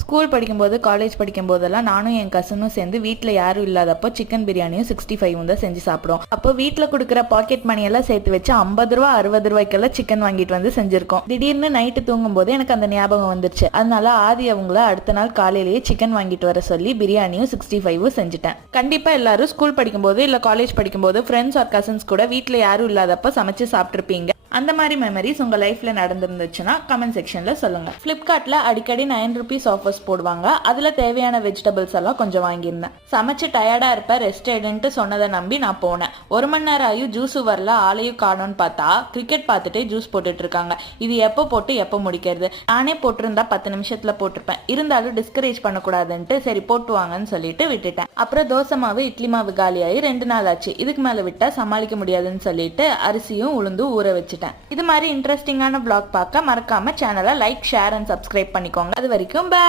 School படிக்கும்போது college படிக்கும்போதெல்லாம் நானும் என் கசனும் சேர்ந்து வீட்டில் யாரும் இல்லாதப்போ சிக்கன் பிரியாணியும் 65 தான் செஞ்சு சாப்பிடுவோம். அப்போ வீட்டில் கொடுக்குற பாக்கெட் மணியெல்லாம் சேர்த்து வச்சு 50 ரூபா 60 ரூபாய்க்கெல்லாம் சிக்கன் வாங்கிட்டு வந்து செஞ்சிருக்கோம். திடீர்னு நைட்டு தூங்கும் போது எனக்கு அந்த ஞாபகம் வந்துருச்சு. அதனால ஆதி அவங்கள அடுத்த நாள் காலையிலேயே சிக்கன் வாங்கிட்டு வர சொல்லி பிரியாணியும் 65 செஞ்சுட்டேன். கண்டிப்பா எல்லாரும் ஸ்கூல் படிக்கும்போது இல்ல காலேஜ் படிக்கும்போது ஃப்ரெண்ட்ஸ் ஆர் கசன்ஸ் கூட வீட்டில் யாரும் இல்லாதப்போ சமைச்சு சாப்பிட்டுருப்பீங்க. அந்த மாதிரி மெமரிஸ் உங்க லைஃப்ல நடந்துருந்துச்சுன்னா கமெண்ட் செக்ஷன்ல சொல்லுங்க. பிளிப்கார்ட்ல அடிக்கடி 9 rupees ஆஃபர்ஸ் போடுவாங்க. அதுல தேவையான வெஜிடபிள்ஸ் எல்லாம் கொஞ்சம் வாங்கியிருந்தேன். சமைச்சு டயர்டா இருப்ப ரெஸ்ட் எடுன்ட்டு சொன்னதை நம்பி நான் போனேன். 1 மணி நேரம் ஆயும் ஜூஸ் வரல, ஆளையும் காணோன்னு பார்த்தா கிரிக்கெட் பார்த்துட்டே ஜூஸ் போட்டுட்டு இருக்காங்க. இது எப்போ போட்டு எப்போ முடிக்கிறது? நானே போட்டிருந்தா 10 நிமிஷத்துல போட்டிருப்பேன். இருந்தாலும் டிஸ்கரேஜ் பண்ணக்கூடாதுன்ட்டு சரி போட்டு வாங்கன்னு சொல்லிட்டு விட்டுட்டேன். அப்புறம் தோசை மாவு இட்லி மாவு காலியாகி 2 நாள் ஆச்சு. இதுக்கு மேல விட்டா சமாளிக்க முடியாதுன்னு சொல்லிட்டு அரிசியும் உளுந்து ஊற வச்சுட்டேன். இது மாதிரி இன்ட்ரெஸ்டிங்கான vlog பார்க்க மறக்காம சேனலை லைக், ஷேர் அண்ட் சப்ஸ்கிரைப் பண்ணிக்கோங்க. அது வரைக்கும் பை.